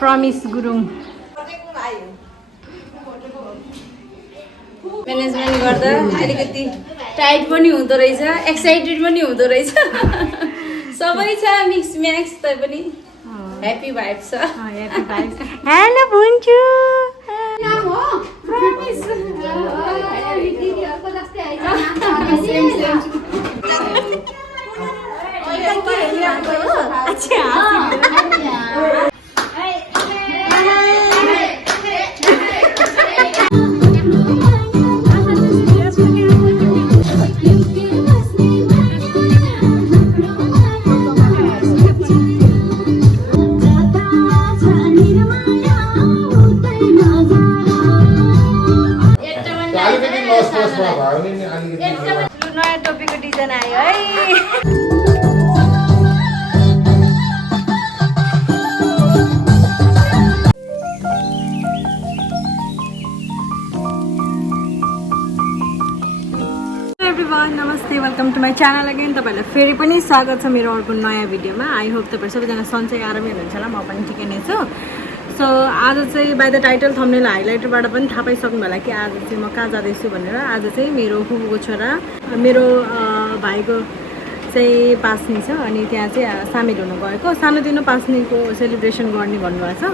Promise Gurung management गर्दा अलिकति tight पनि हुँदो रहेछ, एक्साइटेड पनि हुँदो रहेछ। सबै छ मिक्स म्याक्स तै पनि ह्यापी भाइब्स छ। Happy vibes. हेलो बुन्चु। नाम हो प्रमिस। दिदीहरुको जस्तै आइछ नाम त सेम सेम। अच्छा नयाँ टोपीको डिजाइन आयो है। नमस्ते, welcome to my channel again. तपाईँहरूलाई फेरि पनि स्वागत छ मेरो अर्को नयाँ भिडियोमा। आई होप तपाईँ सबैजना सन्चै आरामै हुनुहुन्छ होला, म पनि ठिकै नै छु। सो आज चाहिँ बाई द टाइटल थम्बनेल हाइलाइटरबाट पनि थाहा पाइसक्नु होला कि आज चाहिँ म कहाँ जाँदैछु भनेर। आज चाहिँ मेरो फुपूको छोरा मेरो भाइको चाहिँ पास्नी छ, अनि त्यहाँ चाहिँ सामेल हुनु गएको। सानोतिनो पास्नीको सेलिब्रेसन गर्ने भन्नुभएको छ।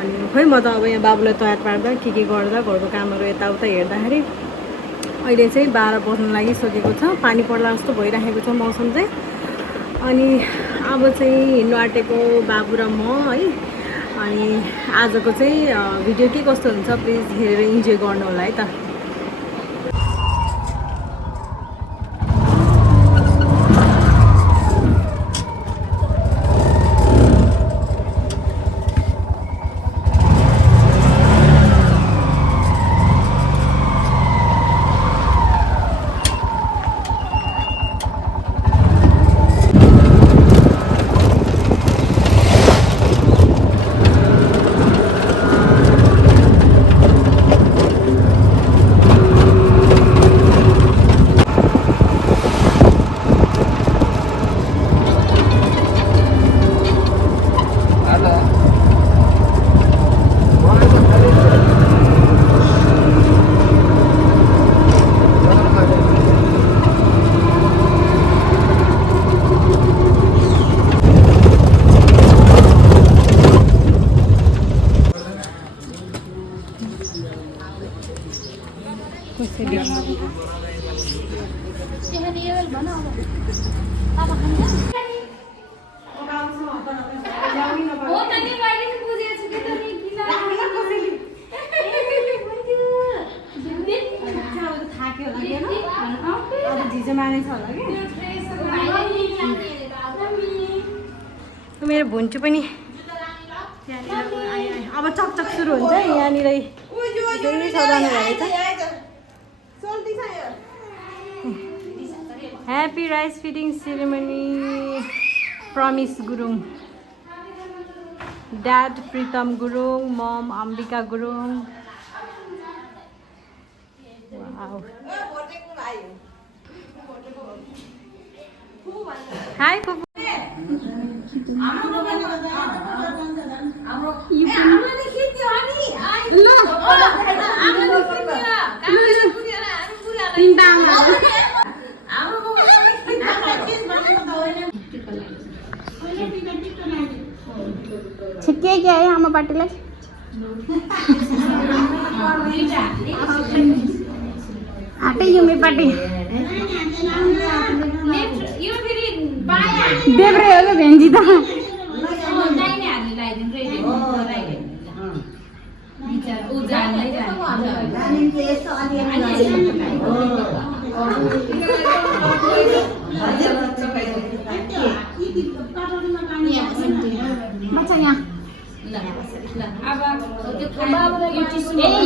अनि खोइ म त अब यहाँ बाबुलाई तयार पार्दा के गर्दा घरको कामहरू यताउता हेर्दाखेरि अहिले चाहिँ 12 बज्नु लागिसकेको छ। पानी पर्ला जस्तो भइराखेको छ मौसम चाहिँ। अनि अब चाहिँ हिँड्नु आँटेको बाबु र म है। अनि आजको चाहिँ भिडियो के कस्तो हुन्छ प्लिज हेरेर इन्जोय गर्नु होला है त। मेरो भुन्चु पनि अब चकचक सुरु हुन्छ यहाँनिर सजाउनु भएको छ। Happy rice feeding ceremony Promise Gurung, dad Pritam Gurung, mom Ambika Gurung. Hi फुपू। छिट्टै क्या है आमा पार्टीलाई आटै यो मेरो पार्टी देब्रे हो क्या भेन्जी त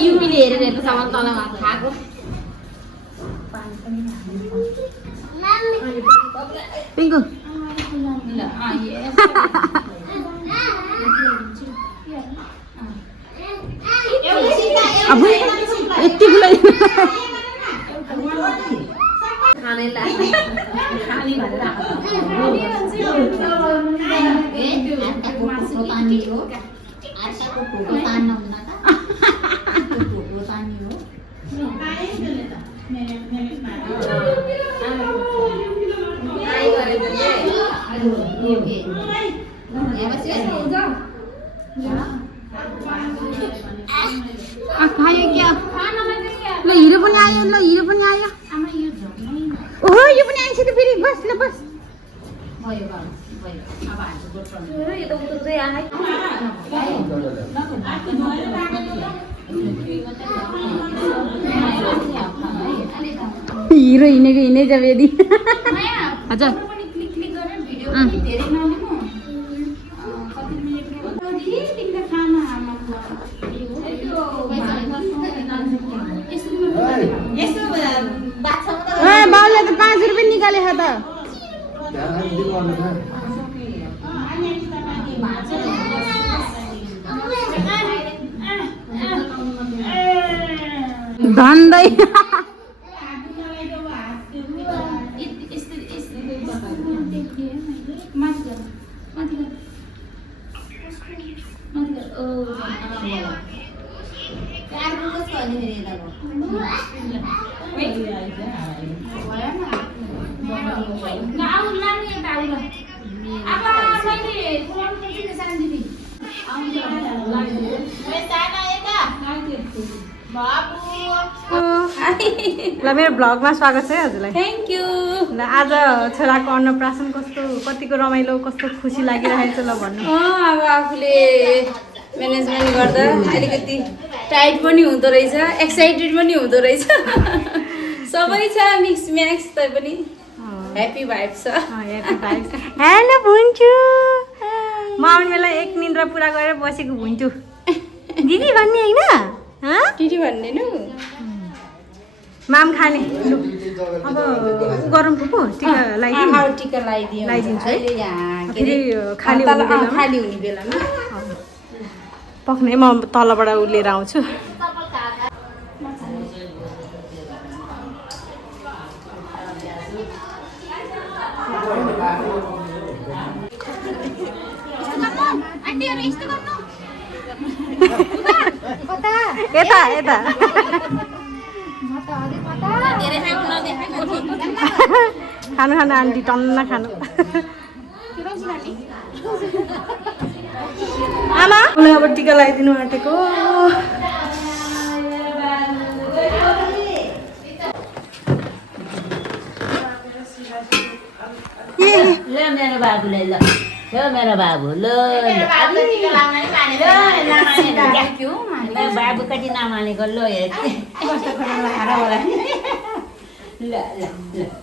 युपीले हेरेर सामान तलमा खाएको पिङ्कु अब यति बुलाई खाने लाग्छ खाने भनेर आएको खायो क्या ल हिरो पनि आयो ल हिरो पनि आयो ओहो यो पनि आइछ त फेरि बस ल बस हिरो हिँडेको हिँडै जाऊ यदि हजुर बाउले त 5 रुपियाँ निकालेको त धन्दै ल मेरो भ्लगमा स्वागत छ है हजुरलाई थ्याङ्क यू ल आज छोराको अन्नप्राशन कस्तो कतिको रमाइलो कस्तो खुसी लागिरहेको छ ल भन्नु अब आफूले म्यानेजमेन्ट गर्दा अलिकति टाइट पनि हुँदो रहेछ एक्साइटेड पनि हुँदो रहेछ सबै छ मिक्स म्याक्स तै पनि ह्याप्पी भाइब छ हेलो भुन्छु म आउने बेला एक निन्द्रा पुरा गरेर बसेको भुन्छु दिदी भन्ने होइन टिटी भन्ने नु माम खाने लु अब गरौँ पुपु टिका लगाइदिनु टिका लगाइदिन्छु है फेरि खाली हुने बेलामा पक्ने म तलबाट लिएर आउँछु यता यता खानु खानु आन्टी टन्न खानु आमा अब टिका लगाइदिनु आँटेको मेरो बाबुलाई ल मेरो बाबु ल बाबु कति नमानेको ल ल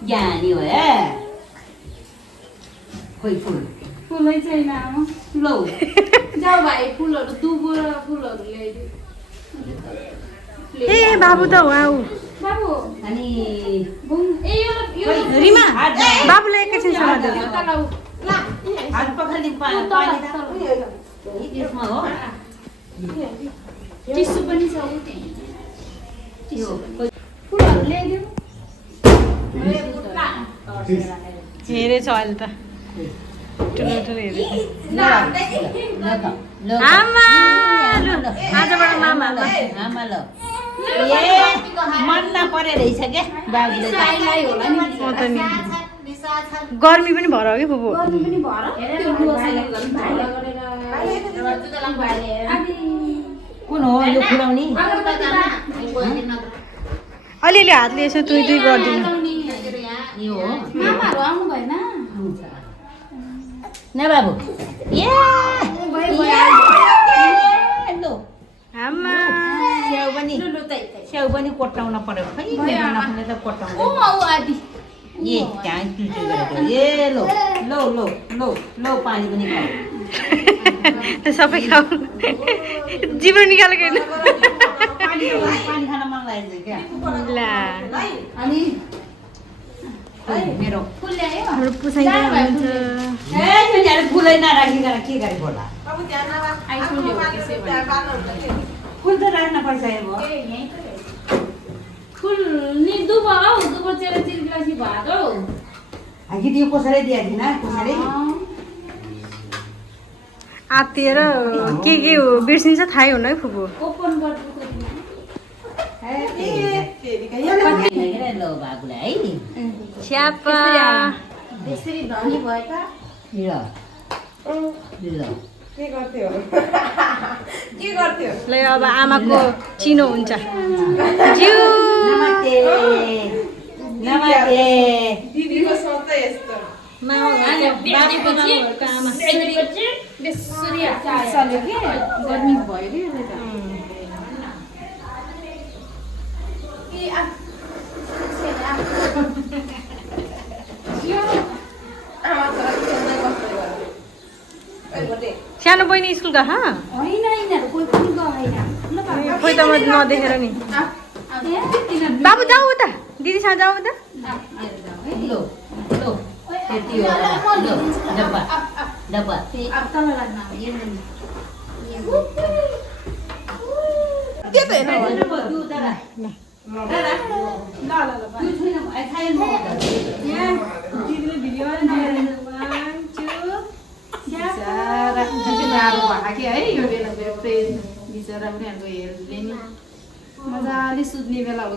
ज्ञानी हो खोइ फुल फुलै छैन आमा लौ जाऊ भाइ फुलहरू दुबो र फुलहरू ल्याइदियो ए बाबु त वाउ बाबु अनि ए यो रिमा बाबुलाई एकैछिन समातेर हात पखाली पानी त्यसमा हो टिस्यु पनि छ उ त्यही फुलहरू ल्याइदियो हेरेछ अहिले त ठुलो ठुलो हेरेछ आमा लु आजबाट मामा ल आमा ल ए मन नपरे रहेछ क्या बाबुले म त नि गर्मी पनि भएर हो कि फुपू कुन हो यो फुलाउने अलिअलि हातले यसो तुई तुई गरिदिनु यो हो मामाहरू आउनु भएन न बाबु ए लो आमा स्याउ पनि कोट्टाउन पर्यो खै मेरो नखाने त कोट्टाउनु ए त्यहाँ चुचु गरेको ए लो लो लो लो लो पानी पनि खाऊ सबै खाऊ जिब्रो निकालेको होइन पानी खान मन लागेको क्या ल अनि मेरो फुल ल्यायो हाम्रो पुसाइदिनु हुन्छ ए तिनीहरू फुलै नराखिकन के गरेको होला फुल त राख्न पर्छ अब फुल नि दुबो हौ दुबो चेर चिरगिलासी भयो हौ कि त्यो कसरी दिएको थिएन कसरी आत्तिएर के बिर्सिन्छ थाहै हुन्न है फुपू ओपन गरिदिनु लो बाबुलाई है छ्यापा त्यसरी धनी भएका ल अब आमाको चिनो हुन्छ ज्यू नमस्ते नमस्ते दिदीको सबै यस्तो बाबुको घरको आमा बेसरी चल्यो कि गर्मी भयो कि यसले त सानो बहिनी स्कुल गएको होइन यिनीहरू कोही पनि गएन ल खोइ त म नदेखेर नि बाबु जाऊ उता दिदीसँग जाऊ उता लो लो त्यति हो लो डब्बा डब्बा अब तल लाग्न दिदीले भिडियो बिचरा उनीहरूको हेल्थले नि मजाले सुत्ने बेला हो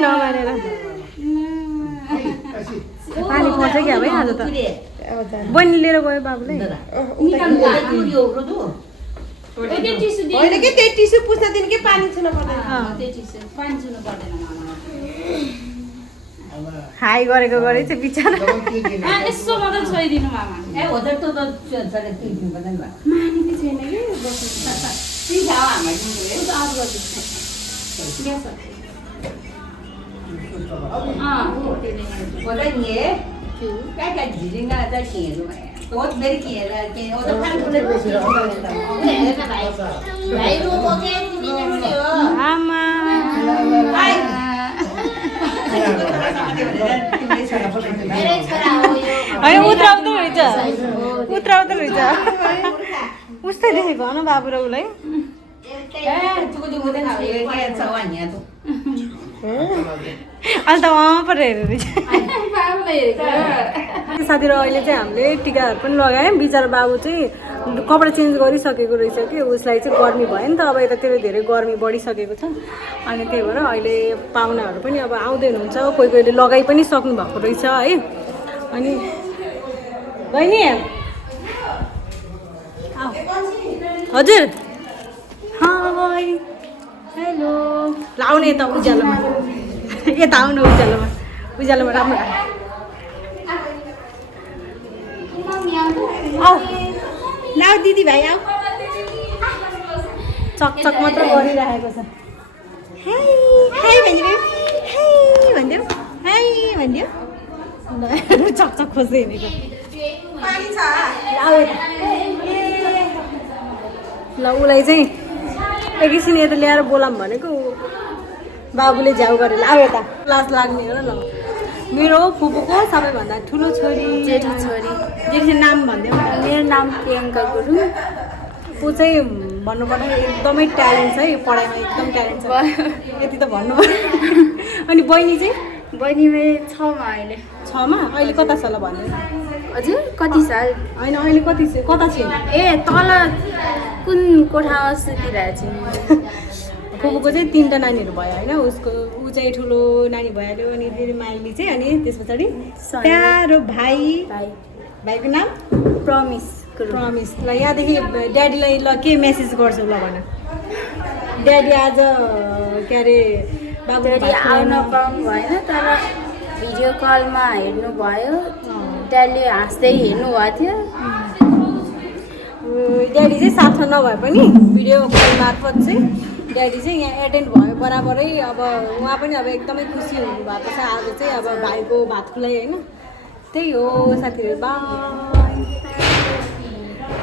नमानेर पानी पर्छ क्या भाइ आज त बहिनी लिएर गयो बाबुले होइन कि त्यही टिस्यु पुस्न दिनु कि पानी छुन पर्दैन हाई गरेको गरे चाहिँ बिचरा यसो मात्रै छोइदिनु मामा ए हो त त साढे 3 दिन पर्दैन भा मानेकै छैन कि ती खाओ हामी बोला नि काय काय झिलिङ आता केहरू तोच मेरी केला के ओ त खान बोले आमा होइन उत्रौदो रहेछ उस्तै देखेको हो न बाबु र उसलाई अहिले त परेर हेरेर रहेछ साथीहरू अहिले चाहिँ हामीले टिकाहरू पनि लगायौँ बिचरा बाबु चाहिँ कपडा चेन्ज गरिसकेको रहेछ कि उसलाई चाहिँ गर्मी भयो नि त अब यतातिर धेरै गर्मी बढिसकेको छ अनि त्यही भएर अहिले पाहुनाहरू पनि अब आउँदै हुनुहुन्छ कोही कोहीले लगाइ पनि सक्नु भएको रहेछ है अनि बहिनी हजुर हाई हेलो लाउने यता उज्यालोमा यता आउनु उज्यालोमा राम्रो आऊ लाऊ दिदी भाइ आऊ चकचक मात्र गरिरहेको छ हाई हाई भनिदियो हाई भनिदियो हाई भनिदियो चकचक खोज्दै हिँडेको ल उसलाई चाहिँ एकैछिन यता ल्याएर बोलाऊँ भनेको बाबुले झ्याउ गरेर आऊ यता लाज लाग्ने हो र ल मेरो फुपूको सबैभन्दा ठुलो छोरी जेठी छोरी जेठी नाम भनिदिउँ मेरो नाम प्रियङ्का गुरुङ ऊ चाहिँ भन्नुपर्दा एकदमै ट्यालेन्ट छ है पढाइमा एकदम ट्यालेन्ट छ यति त भन्नु पर्यो अनि बहिनी चाहिँ बहिनी मेरो 6 मा अहिले 6 मा अहिले कता छ ल भन्नु हजुर कति साल होइन अहिले कता छ ए तल कुन कोठामा सुतिरहेको छु फुपूको चाहिँ 3टा नानीहरू भयो होइन उसको ऊ चाहिँ ठुलो नानी भइहाल्यो अनि फेरि माइली चाहिँ अनि त्यस पछाडि प्यारो भाइको नाम प्रमिस ल यहाँदेखि ड्याडीलाई ल के मेसेज गर्छौ ल भन ड्याडी आज के अरे बाबु आउन पाउनु भएन तर भिडियो कलमा हेर्नु भयो ड्याडीले हाँस्दै हेर्नु भएको थियो। ड्याडी चाहिँ साथमा नभए पनि भिडियो कल मार्फत चाहिँ ड्याडी चाहिँ यहाँ एटेन्ड भयो बराबरै। अब उहाँ पनि अब एकदमै खुसी हुनुभएको छ आज चाहिँ अब भाइको भात खुवाइ होइन। त्यही हो साथीहरू, बाई।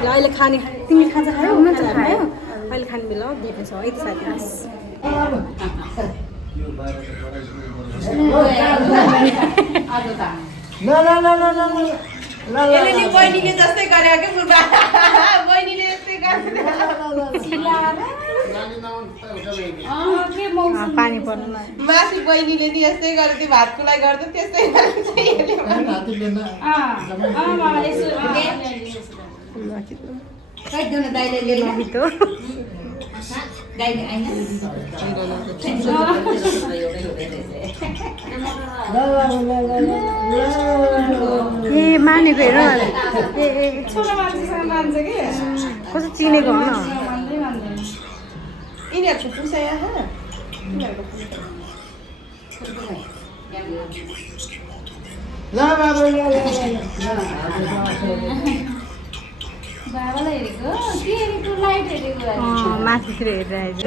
ल अहिले खाने तिमी खाजा खायो खाजा खायो अहिले खाने बेला भेट्नेछौँ है साथीहरू। बहिनीले जस्तै गरे के बुबा बहिनीले जस्तै गरे पानी पर्नु माथि बहिनीले नि यस्तै गर्थ्यो भातको लागि गर्दा त्यस्तै ए मानेको हेर कस्तो चिनेको हो न यिनीहरूको पुसा यहाँ बाबालाई हेरेको के हेरेको लाइट हेरेको माथितिर हेरेर आइज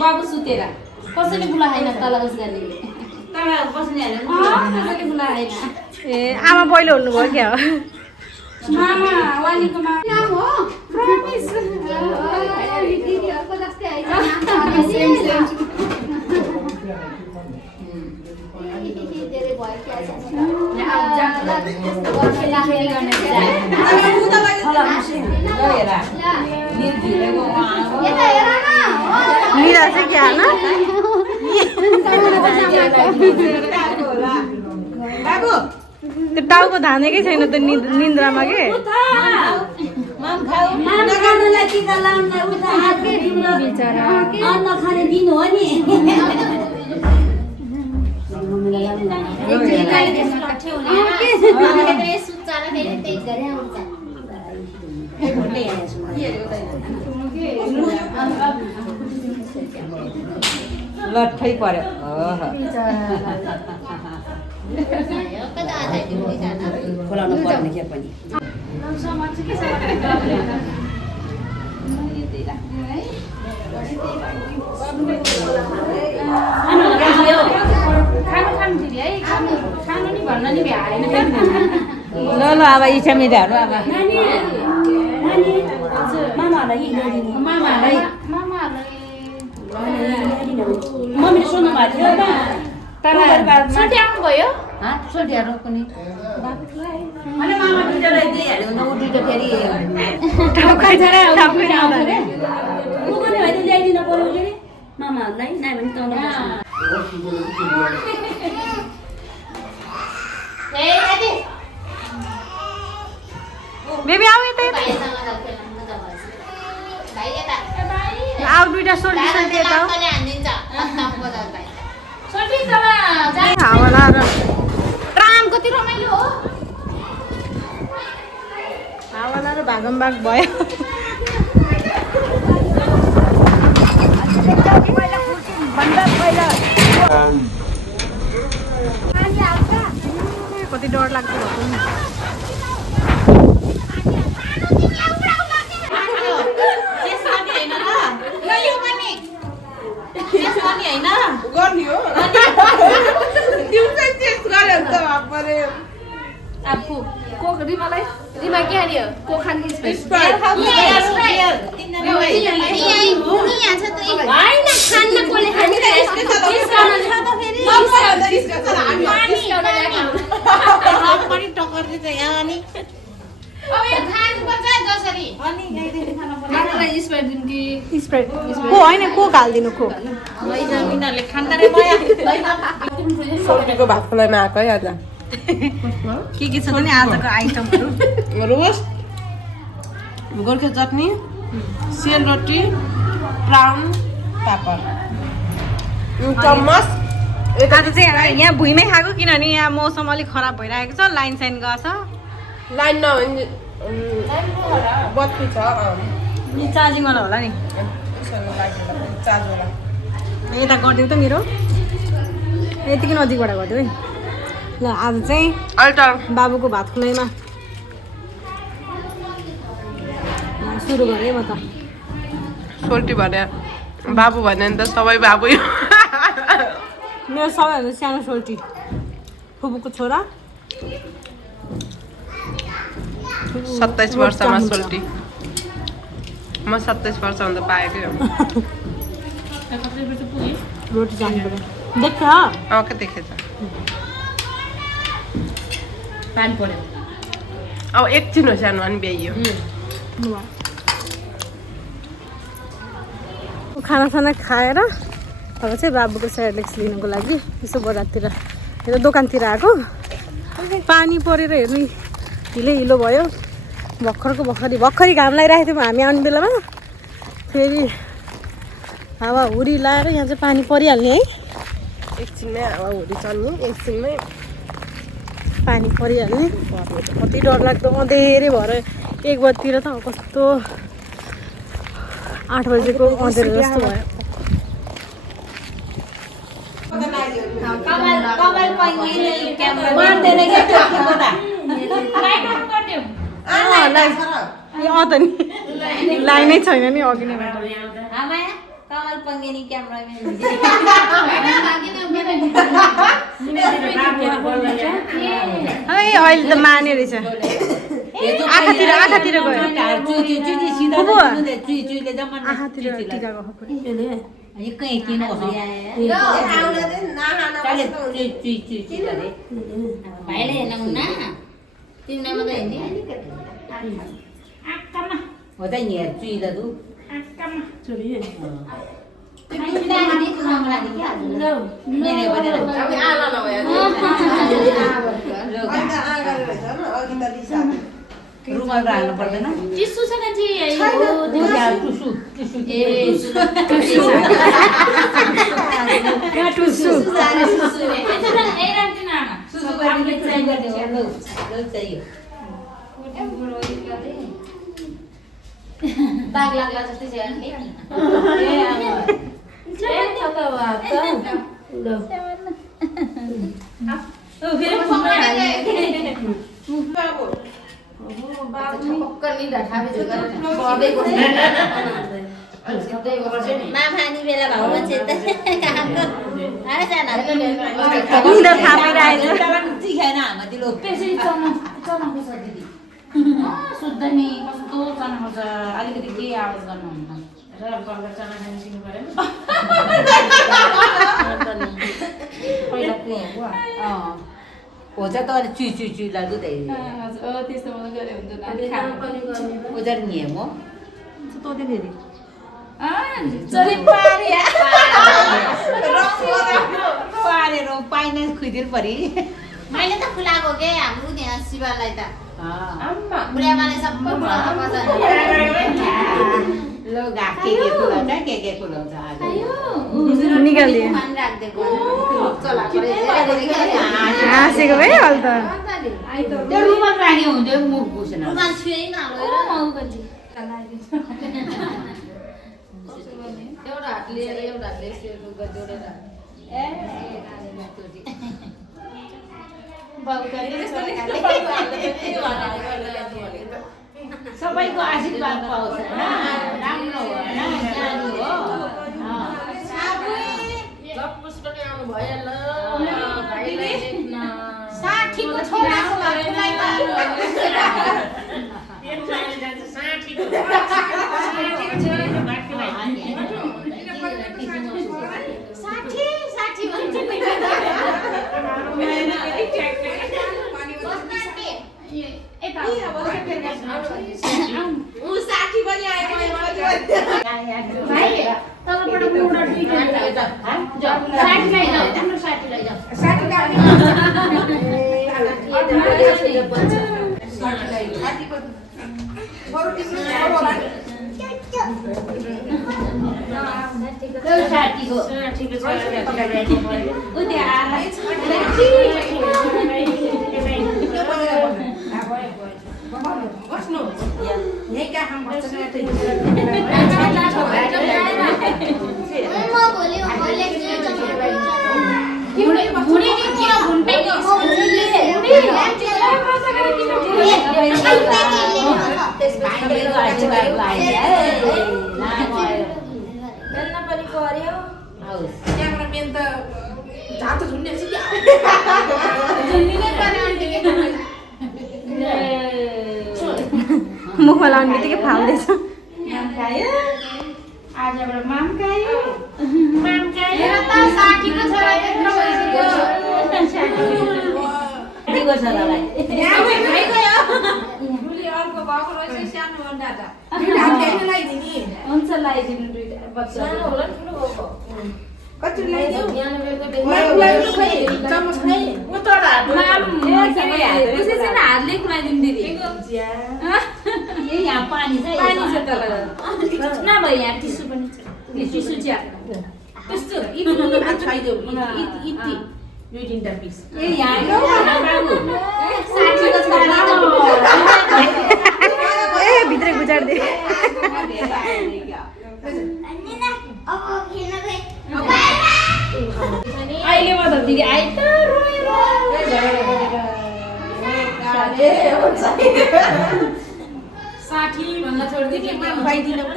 बाबु सुतेर कसैले बुलाएन तल बस गर्ने कसैले बुलाएन ए आमा पहिलो हुनुभयो क्या हो मामा वालीको नाम हो प्रमिस दिदीहरुको जस्तै आइछ धेरै भयो के आइछ अब जानु निरा चाहिँ क्या न बाबु त्यो टाउको धानेकै छैन त निन्द्रामा के लट्ठै पर्यो खोलाउनु पर्ने के पनि ल ल अब इच्छा मिराहरू अब मम्मीले सोध्नु भएको थियो आउनु भयो सोल्टीहरू पनि मामा दुइटालाई दिइहाल्यो न ऊ दुइटा फेरि ल्याइदिनु पर्यो के मामाहरूलाई नाइ भने बेबी आऊ यतै आऊ दुइटा सोल्टी सोल्टी यता हावा लाएर राम कति रमाइलो हो हावा लाएर भागमभाग भयो कति डर लाग्छ गर्ने हो त्यो चाहिँ चेन्ज गरे त बापरे आफू को रिमालाई रिमा के हाल्यो को खाने स्पेस को होइन को हालिदिनु को सोल्टीको भातको लागि आएको है आज के छ त नि आजको आइटमहरू रोस्ट गोर्खे चटनी सेलरोटी प्राउन पापड चम्मच आज चाहिँ यहाँ भुइँमै खाएको किनभने यहाँ मौसम अलिक खराब भइरहेको छ लाइन साइन गएको छ लाइन नभए बत्ती छ चार्जिङवाला होला नि चार्जवाला यता गरिदिउ त मेरो यतिकै नजिकबाट गरिदिउ है ल आज चाहिँ अल्टर बाबुको भात खुलाइमा सुरु गरेँ म त सोल्टी भने बाबु भने नि त सबै बाबु मेरो सबैभन्दा सानो सोल्टी फुपूको छोरा 27 वर्षमा सोल्टी म 27 वर्ष हुँदा पाएकै हो रोटी जानु पऱ्यो देख्छ के देखेछ पानी पर्यो अब एकछिन हो सानो अनि भ्याइयो खानासाना खाएर अब चाहिँ बाबुको सेरेलेक्स लिनुको लागि यसो बजारतिर यता दोकानतिर आएको पानी परेर हेर्नु हिलो हिलो भयो भर्खरी घाम लगाइरहेको थियौँ हामी आउने बेलामा फेरि हावा हुरी लाएर यहाँ चाहिँ पानी परिहाल्ने है एकछिनमै हावा हुरी चल्ने एकछिनमै पानी परिहाल्ने कति डरलाग्दो अँधेरै भएर 1 बजीतिर त कस्तो 8 बजेको अँधेरो जस्तो भयो कमल पैनी क्यामेरा मान्दैन के त्यो बोदा लाइट अन गर्दियौ त नि लाइनै छैन नि अघि नै आमाया कमल पैनी क्यामेराम्यान अहिले त माने रहेछ आँखातिर गयो चुइले जम्मा आँखातिर टिकाको कहीँ किन भाइले हेर्नुहुन्न तिमीलाई मात्रै हेर्ने हो त नि चुइ दाजु रुमाल राख्नु पर्दैन चिसो छ कान्छी बाघ लाग्ला जस्तै छ मामानी बेला भाउ मान्छे त खाएन हामा दिलो शुद्ध नि कस्तो चना खान्छ अलिकति के आवाज गर्नुहुन्न चना खानु सिक्नु पऱ्यो पहिला हो त चुइ चुइ चुइ लाग्दो त्यस्तो मलाई गरे हुन्छ उजार नि म फेरि चले पार्या पारेर पाइने खुइदिर परि मैले त खुलाएको के हाम्रो यहाँ शिवलाई त आम्मा बुढामाले सबै खुलाउनु पर्छ लो गाके के खुलाउँछ के खुलाउँछ आज निकालिदिए मान राख्दिएको चला परे हाँसेको भइहाल्यो त त्यो रुमाल राख्यो हुन्थ्यो मुख घुसेन रुमाल छुइ नलोएर एउटा हात लिएर एउटा हातले जोडेर सबैको आशीर्वाद पाउँछ राम्रो हो सानो हो साठीको छोराको साठी पनि आयो भाइ तलबाट मुडा दुईटा साठी लैजाऊ हाम्रो साठी लैजाऊ मुखमा लाउने बित्तिकै फाल्दैछ आजबाट माम खायो हेर त साथीको छोरा त्यत्रो भइसक्यो दिगो छोरालाई अर्को भएको रहेछ सानो अन्डा त हुन्छ लगाइदिनु दुईटा बच्चा होला ठुलो भएको कति लगाइदिउ हातले खुलाइदिनु दिदी यहाँ पानी छ तल नभए यहाँ टिस्यु पनि छ टिस्यु चिया त्यस्तो ए भित्रै गुजार्दै अहिले म त दिदी आइ त साठी भन्दा छोडिदिए खुवाइदिनु त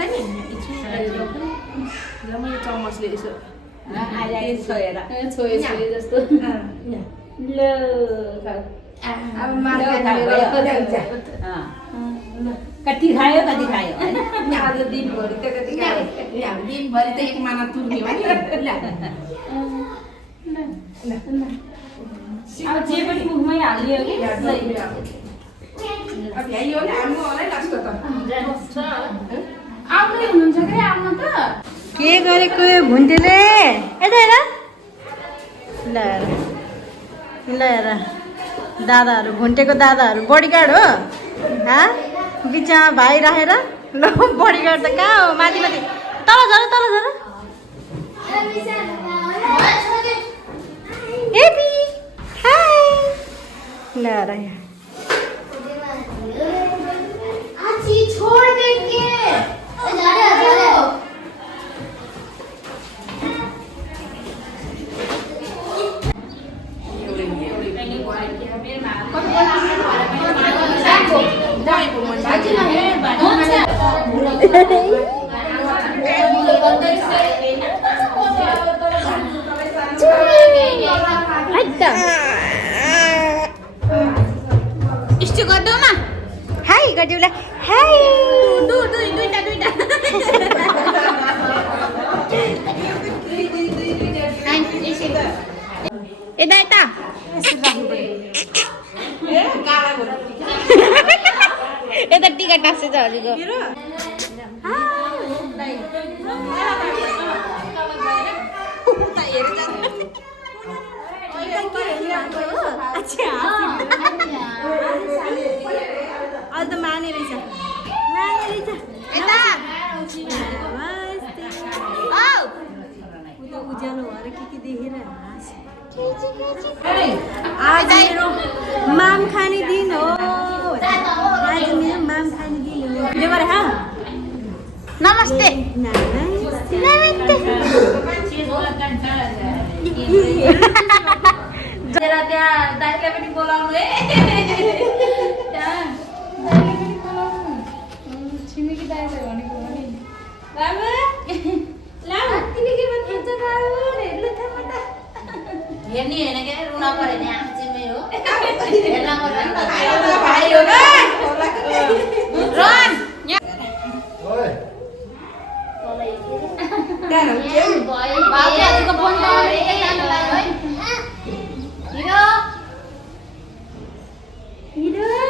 नि चमचले यसो छोएर छोए जस्तो ल अब कति खायो होइन आज दिनभरि त कति दिनभरि त एक माना तुर्क्यो अब जे पनि मुखमै हालियो कि आउनै हुनुहुन्छ कि आउनु त के गरेको भुन्टेले यता हेर ल हेर दादाहरू भुन्टेको दादाहरू बडीगार्ड हो बिचमा भाइ राखेर ल बडीगार्ड त कहाँ हो माथि माथि तल झर एपी हाय ल र छोड़ देंगे यस्तो गर्दौ न हाय गरिदिउला हाय दुईटा यता यता टिका टाँसेछ हजुरको अहिले त माने रहेछ उज्यालो भएर के देखेर आज मेरो माम खाने दिन हो आज मेरो माम खाने दिन हो देवर हाँ नमस्ते जरा त्यहाँ दाइलाई पनि बोलाउनु है छिमेकी दाइ छ भनेको पनि बाबु तिमी के भन्छ बाबु हेर्नु त म त हेर्ने होइन के रुना पऱ्यो नि आँचीमै हो हेर्न पर्यो नि त भाइ हो र रन बाबुको फोन त एकै जानु लाग्यो है हिरो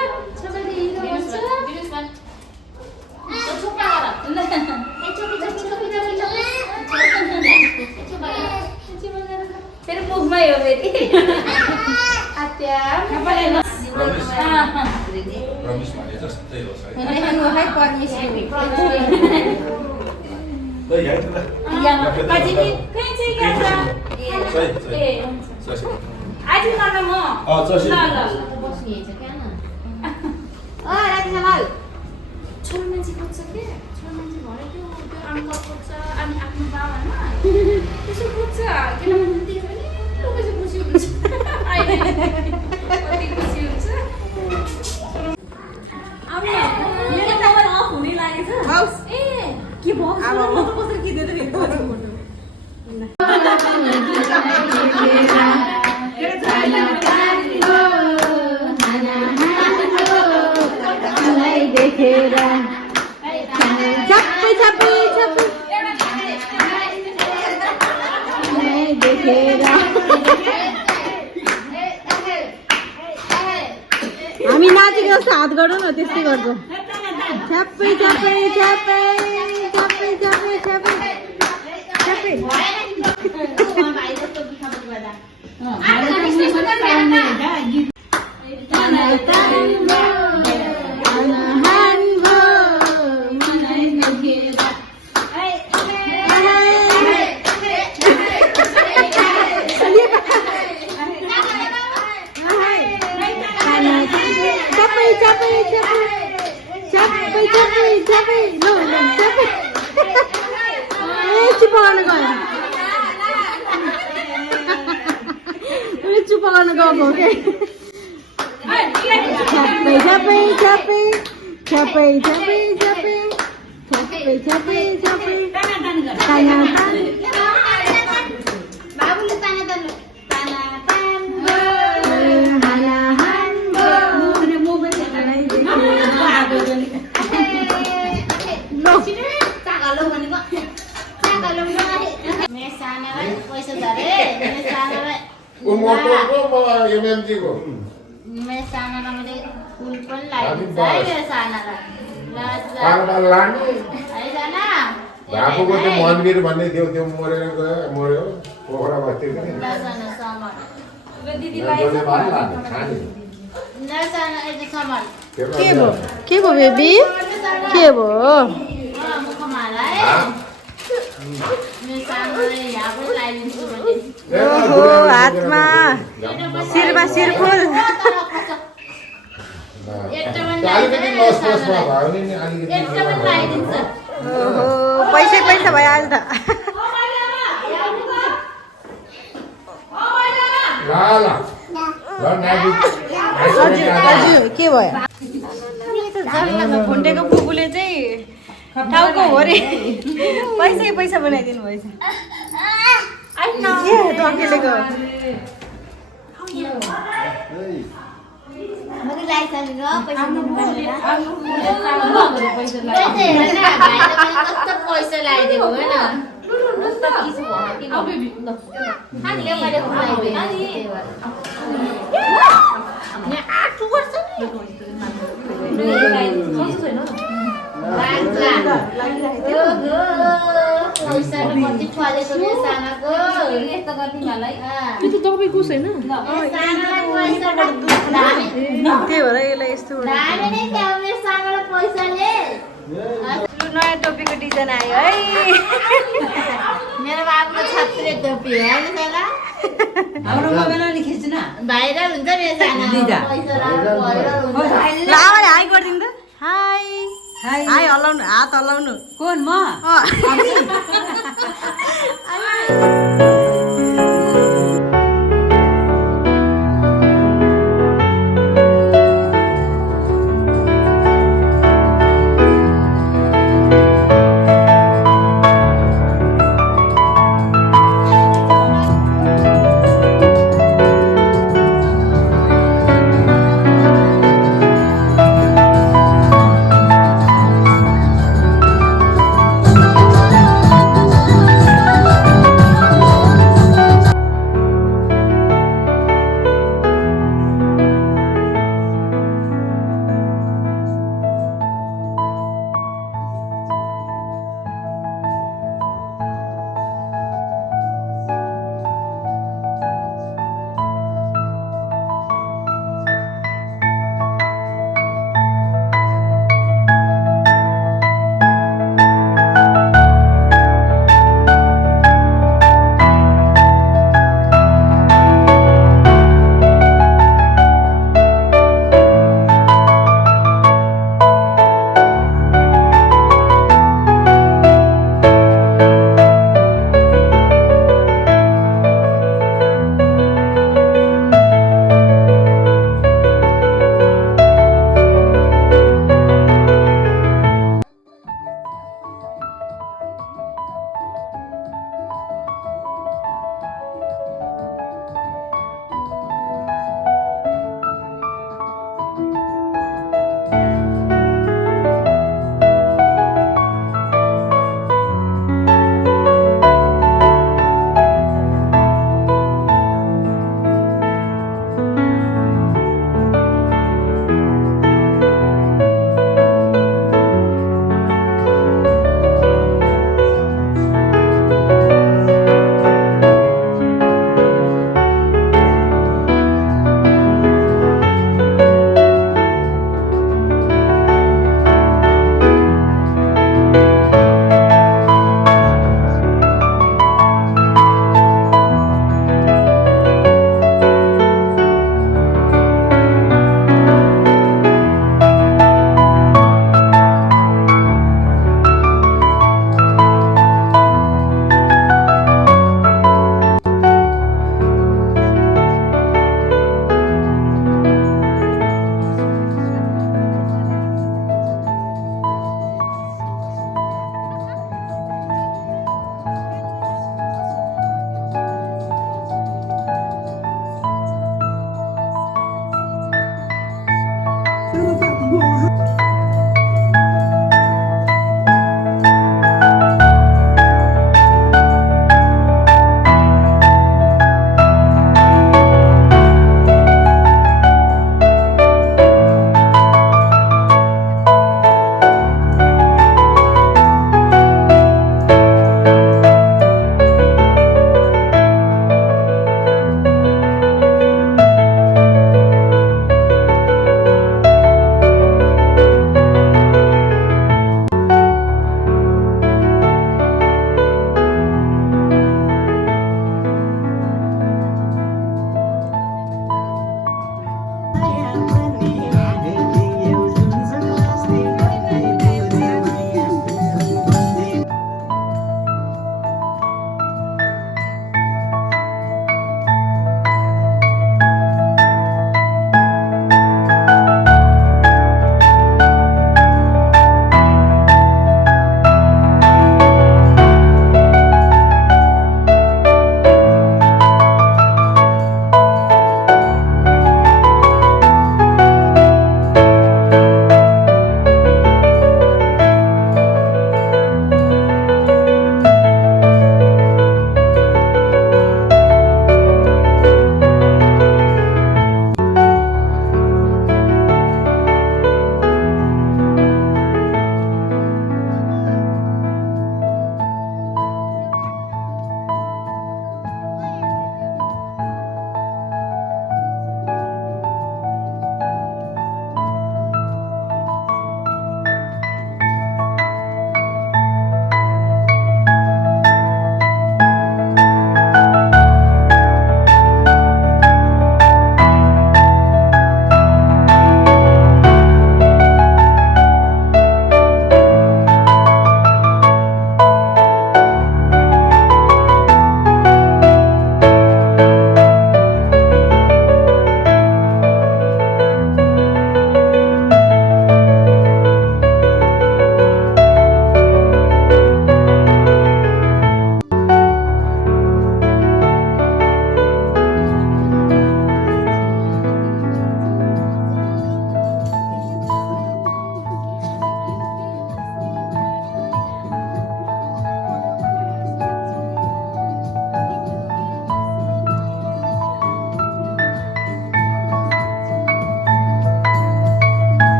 भने जस्तै हो सही लेख्नु खै परमेश्वर आज गर्न म बस्नुहुन्छ क्या न राति सवाल छोरो मान्छे खोज्छ के छोरो मान्छे भरे त्यो अङ्कल खोज्छ अनि आफ्नो बाबामा त्यसो खोज्छ किनभने देख्यो भने कसै खुसी हुन्छ कति खुसी हुन्छ मेरो मोबाइल अफ हुने लागेछ ए के भयो अब म त कसरी किनेर हेर्नु देखेर झप्पै झप्पै झप्पै देखेर हामी नाचेको जस्तो हात गरौँ न त्यस्तै गर्छ झप्पै झप्पै झप्पै झप्पै झप्पै झप्पै झप्पै चुप गर्न गएको के झप्पै झप्पै झप्पै झप्पै झप्पै झप्पै झप्पै झप्पै झप्पै ताना तान बाबुले ताना तान ताना तान हाना हान मोरे मोबाइल हेर्दै चाकालो भनेको चाकालो मेरो सानालाई पैसा धरे मेरो सानालाई मेरो सानालाई मैले फुल पनि लगाइदिन्छ है मेरो सानालाई है साना बाबुको त्यो मन्दिर भन्ने थियो त्यो मरेर गयो मर्यो पोखरा बस्ती ल साना समर दिदीलाई ल साना यता समर के भयो बेबी के भयो मुखमाला है मेरो सानालाई यहाँ पनि लगाइदिन्छु भने ओहो हातमा शिरमा शिरफुल एउटा पनि लगाइदिन्छ ओहो पैसा पैसा भइहाल्यो त हजुर के भयो भुन्टेको बुबुले चाहिँ टाउको हो रे पैसै पैसा बनाइदिनु भएछ डकेलेको मैले लगाइसकेको पैसा दिनु भनेर कस्तो पैसा लगाइदिएको होइन कस्तो किसो पैसा कति फलेको मेरो सानाको यस्तो गरिदिनु होला है त्यो त तपाईँको छैन सानालाई पैसा त्यही भएर यसलाई यस्तो दामी नै त्यो मेरो सानालाई पैसाले नयाँ टोपीको डिजाइन आयो है मेरो बाबुको छत्रे टोपी हो होइन साना हाम्रो मोबाइल अलि खिच्न भाइरल हुन्छ मेरो साना पैसा लगाएर भाइरल हुन्छ ल अब हाई गरिदिनु त हाई हाई हल्लाउनु हात हल्लाउनु कोन म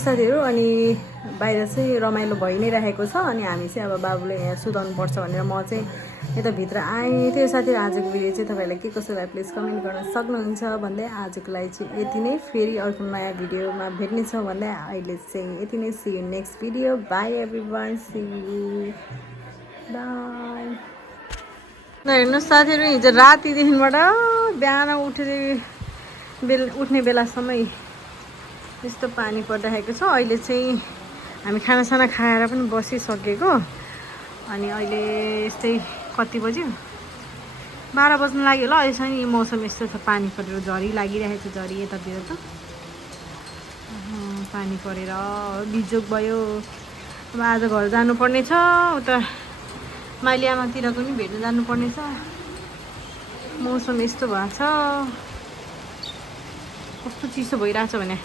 साथीहरू अनि बाहिर चाहिँ रमाइलो भइ नै राखेको छ अनि हामी चाहिँ अब बाबुले यहाँ सुताउनु पर्छ भनेर म चाहिँ यता भित्र आएँ थियो साथीहरू आजको भिडियो चाहिँ तपाईँलाई के कसो लाग्यो प्लिज कमेन्ट गर्न सक्नुहुन्छ भन्दै आजको लागि चाहिँ यति नै फेरि अर्को नयाँ भिडियोमा भेट्नेछौँ भन्दै अहिले चाहिँ यति नै see you next video bye everyone see you bye हेर्नुहोस् साथीहरू हिजो रातिदेखिबाट बिहान उठ्ने बेलासम्मै यस्तो पानी परिरहेको छ अहिले चाहिँ हामी खानासाना खाएर पनि बसिसकेको अनि अहिले यस्तै कति बज्यो 12 बज्न लाग्यो होला अहिलेसम्म मौसम यस्तो छ पानी परेर झरी लागिरहेको छ झरी यतातिर त पानी परेर बिजोग भयो अब आज घर जानुपर्ने छ उता माइली आमातिर पनि भेट्न जानुपर्ने छ मौसम यस्तो भएको छ कस्तो चिसो भइरहेछ भने